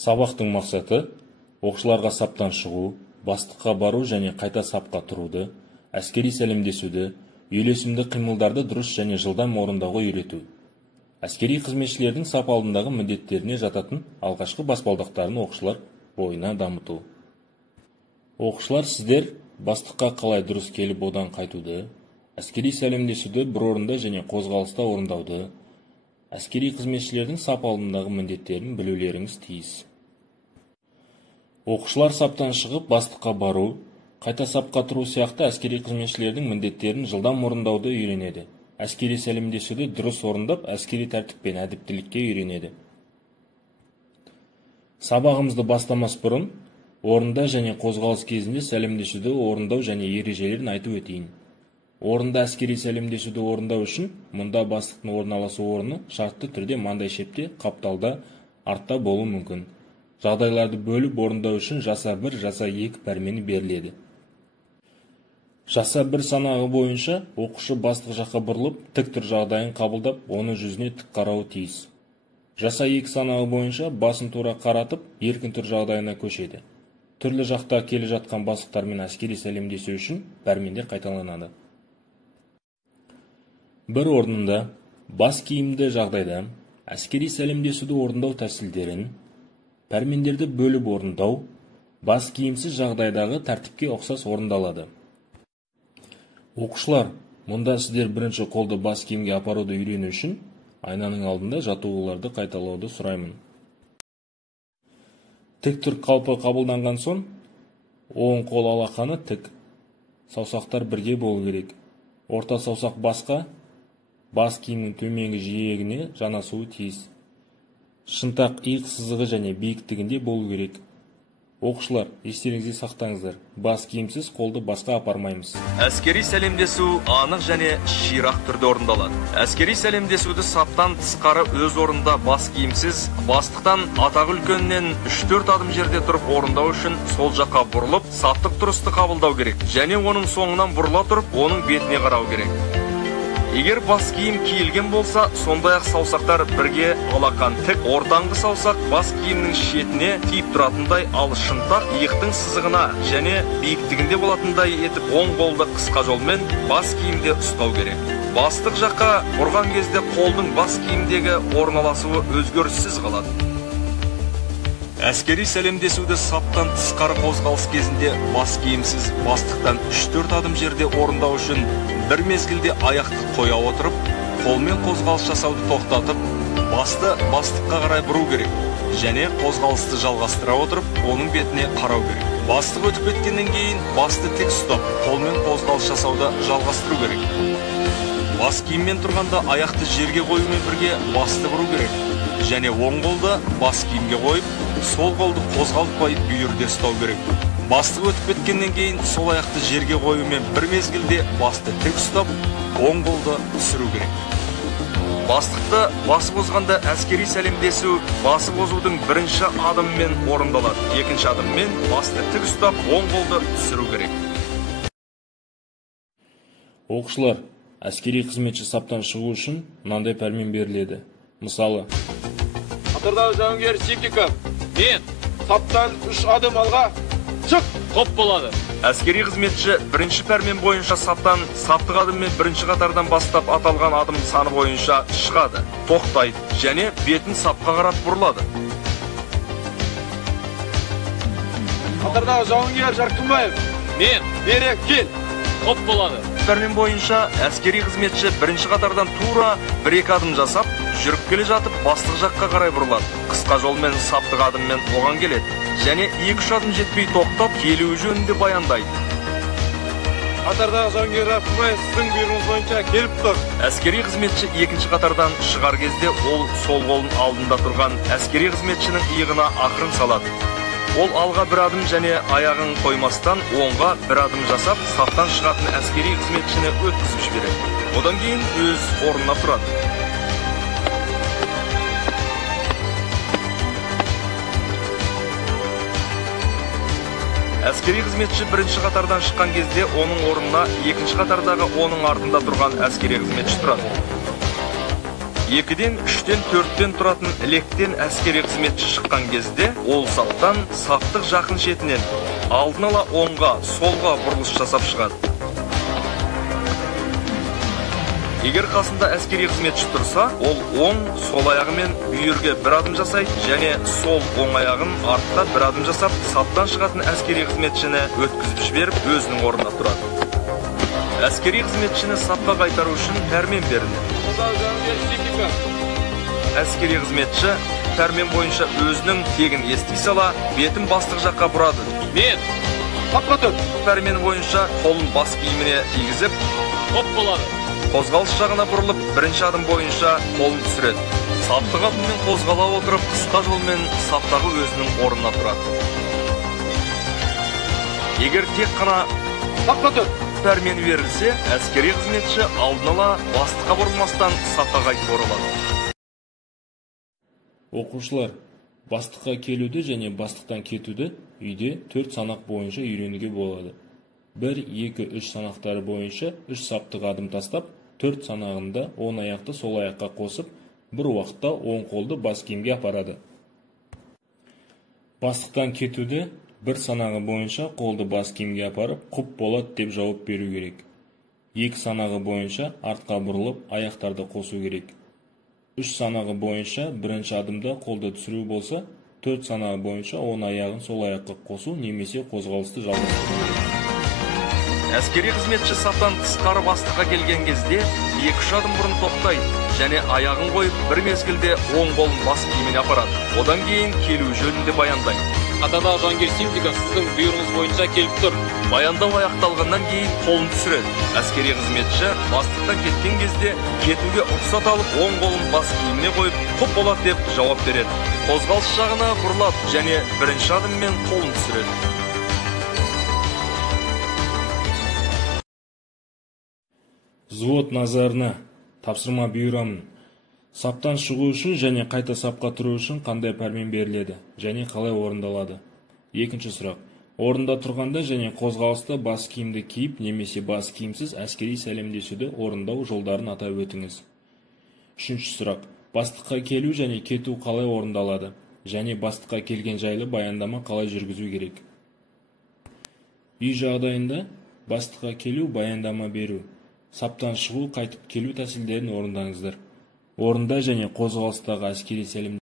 Сабақтың мақсаты оқушыларға саптан шығу, бастыққа бару және қайта сапқа тұруды, әскери сәлемдесуді, үйлесімді қимылдарды дұрыс және жылдам орындауға үйрету. Әскери қызметшілердің сап алдындағы міндеттеріне жататын алғашқы баспалдақтарын оқушылар бойына дамыту. Оқушылар, сіздер бастыққа қалай дұрыс келіп одан қайтуды, әскери сәлемдесуді бір орында және қозғалыста орындауды, әскери қызметшілердің сап алдындағы міндеттерін білулеріңіз тиіс. Оқушылар саптан шығып бастыққа бару, қайта сапқа тұру сияқты әскери қызметшілердің міндеттерін жылдам орындауды үйренеді. Әскери сәлемдесуді дұрыс орындап, әскери тәртіп пен әдіптілікке үйренеді. Сабағымызды бастамас бұрын, орында және қозғалыс кезінде сәлемдесуді орындау және ережелерін айтып өтейін. Орында әскери сәлемдесуді орындау үшін, мұнда бастықтың орналасу орны шартты түрде маңдай шепте, қапталда, артта болуы мүмкін. Жағдайларды бөліп орындау үшін жаса 1, жаса 2 пәрмені беріледі. Жаса 1 санағы бойынша оқушы бастық жаққа бұрылып, тік тұр жағдайын қабылдап, оны жүзіне тік қарауы тиіс. Жаса 2 санағы бойынша басын тура қаратып, еркін тұр жағдайына көшеді. Түрлі жақта келе жатқан бастықтармен әскери сәлемдесу үшін пәрмендер қайталанады. Бір орнында, бас киімді жағдайда, әскери сәлемдесуді орындау тәсілдерін, пәрмендерді бөліп орындау, бас киімсіз жағдайдағы тәртіпке ұқсас орындалады. Оқушылар, мұнда сіздер бірінші қолды бас киімге апаруды үйрену үшін, айнаның алдында жаттығуларды қайталауды сұраймын. Тік тұр қалпы қабылданған соң, оң қол алақаны тік, саусақтар бірге болу керек. Орта саусақ басқа, бас киімнің төменгі жиегіне жанасуы тиіс. Шынтақ иық сызығы және биіктігінде болу керек. Оқушылар, естеріңізде сақтаңыздар, бас киімсіз қолды басқа апармаймыз. Әскери сәлемдесу анық және ширақ түрде орындалады. Әскери сәлемдесуді саптан тысқары өз орында бас киімсіз, бастықтан атағы үлкеннен 3-4 адым жерде тұрып орындау үшін сол жаққа бұрылып, саптық тұрысты қабылдау керек. Және оның соңынан бұрыла тұрып, оның бетіне қарау керек. Егер бас киім киілген болса, сондай-ақ саусақтар бірге алақан тік, ортаңғы саусақ бас киімнің шетіне тиіп тұратындай, ал шынтақ иықтың сызығына және биіктігінде болатындай етіп оң қолды қысқа жолмен бас киімде ұстау керек. Бастық жаққа бұрған кезде қолдың бас киімдегі орналасуы өзгеріссіз қалады. Әскери сәлемдесуді саптан тысқары қозғалыс кезінде бас киімсіз бастықтан 3-4 адым жерде орындау үшін бір мезгілде аяқты қоя отырып, қолмен қозғалыс жасауды тоқтатып, басты бастыққа қарай бұру керек, және қозғалысты жалғастыра отырып, оның бетіне қарау керек. Бастық өтіп кеткеннен кейін басты тек ұстап, қолмен қозғалыс жасауды жалғастыру керек. Бас киіммен тұрғанда аяқты жерге қоюмен бірге басты бұру керек, және оң қолды бас киімге қойып, сол қолды қозғалтпай бүйірде ұстау керек. Бастық өтіп кеткеннен кейін сол аяқты жерге қоюмен бір мезгілде басты тік ұстап, оң қолды түсіру керек. Бастықты басы бозғанда әскери сәлемдесу басы бозудың бірінші адымымен орындалады. Екінші адыммен басты тік ұстап, оң қолды түсіру керек. Оқушылар, әскери қызметші саптан шығу үшін мынандай пәрмен беріледі. Мысалы, қатардағы жауынгер Сипников, мен саптан 3 адым алға шық! топ болады. Әскери қызметші бірінші пәрмен бойынша саптан саптық адыммен бірінші қатардан бастап аталған адым саны бойынша шығады, тоқтайды және бетін сапқа қарап бұрылады. Қатардағы жауынгер Жарқынбаев, Мен бері кел! топ болады. Пәрмен бойынша әскери қызметші бірінші қатардан тура 1-2 адым жасап, жүріп келе жатып бастық жаққа қарай бұрылады. Қысқа жолмен саптық адыммен оған келеді. Және 2-3 адым жетпей тоқтап, келуі жөнінде баяндайды. Қатардағы жауынгер Жарқынбаев, сіздің бұйрығыңыз бойынша келіп тұр. Әскери қызметші екінші қатардан шығар кезде ол сол қолын алдында тұрған әскери қызметшінің иығына ақырын салады. Ол алға 1 адым және аяғын қоймастан оңға 1 адым жасап, саптан шығатын әскери қызметшіні өткізіп жібереді. Одан кейін өз орнына тұрады. Әскери қызметші бірінші қатардан шыққан кезде оның орнына екінші қатардағы оның артында тұрған әскери қызметші тұрады. 2-ден, 3-тен, 4-тен тұратын лектен әскери қызметші шыққан кезде, ол саптан саптық жақын шетінен алдын ала оңға, солға бұрылыс жасап шығады. Егер қасында әскери қызметші тұрса, ол оң, сол аяғымен бүйірге бір адым жасайды, және сол оң аяғын артқа бір адым жасап, саптан шығатын әскери қызметшіні өткізіп жіберіп, өзінің орнына тұрады. Әскери қызметшіні сапқа қайтару үшін пәрмен беріледі. Әскери қызметші пәрмен бойынша өзінің тегін ести сала, бетін бастық жаққа бұрады. Мен. Сапқа тұр. Пәрмен бойынша қолын бас киіміне тигізіп, Топ болады. қозғалыс жағына бұрылып, бірінші адым бойынша қолын түсіреді. Саптық адыммен қозғала отырып, қысқа жолмен саптағы өзінің орнына тұрады. Егер тек қана Сапқа тұр. пәрмен берілсе, әскери қызметші алдын ала бастыққа бұрылмастан сапқа қайтып оралады. Оқушылар, бастыққа келуді және бастықтан кетуді үйде 4 санақ бойынша үйренуге болады. 1, 2, 3 санақтары бойынша 3 саптық адым тастап, 4 санағында оң аяқты сол аяққа қосып, бір уақытта оң қолды бас киімге апарады. Бастықтан кетуді 1 санағы бойынша қолды бас киімге апарып, құп болады деп жауап беру керек. 2 санағы бойынша артқа бұрылып, аяқтарды қосу керек. 3 санағы бойынша бірінші адымда қолды түсіру болса, 4 санағы бойынша оң аяғын сол аяққа қосу немесе қозғалысты жалғастыру керек. Әскери қызметші саптан тысқары бастыққа келген кезде 2-3 адым бұрын тоқтайды және аяғын қойып бір мезгілде оң қолын бас киіміне апарады. Одан кейін келу жөнінде баяндайды. Қатардағы жауынгер Симтиков сіздің бұйрығыңыз бойынша келіп тұр. Баяндау аяқталғаннан кейін қолын түсіреді. Әскери қызметші бастықтан кеткен кезде кетуге рұқсат алып, оң қолын бас киіміне қойып, құп болады деп жауап береді. Қозғалыс жағына бұрылады және бірінші адыммен қолын түсіреді. Взвод назарына, тапсырма бұйырамын. Саптан шығу үшін және қайта сапқа тұру үшін қандай пәрмен беріледі және қалай орындалады? Екінші сұрақ. Орында тұрғанда және қозғалыста бас киімді киіп немесе бас киімсіз әскери сәлемдесуді орындау жолдарын атап өтіңіз. Үшінші сұрақ. Бастыққа келу және кету қалай орындалады және бастыққа келген жайлы баяндама қалай жүргізу керек? Үй жағдайында бастыққа келу, баяндама беру, саптан шығу, қайтып келу тәсілдерін орындаңыздар. Орында және қозғалыстағы әскери сәлем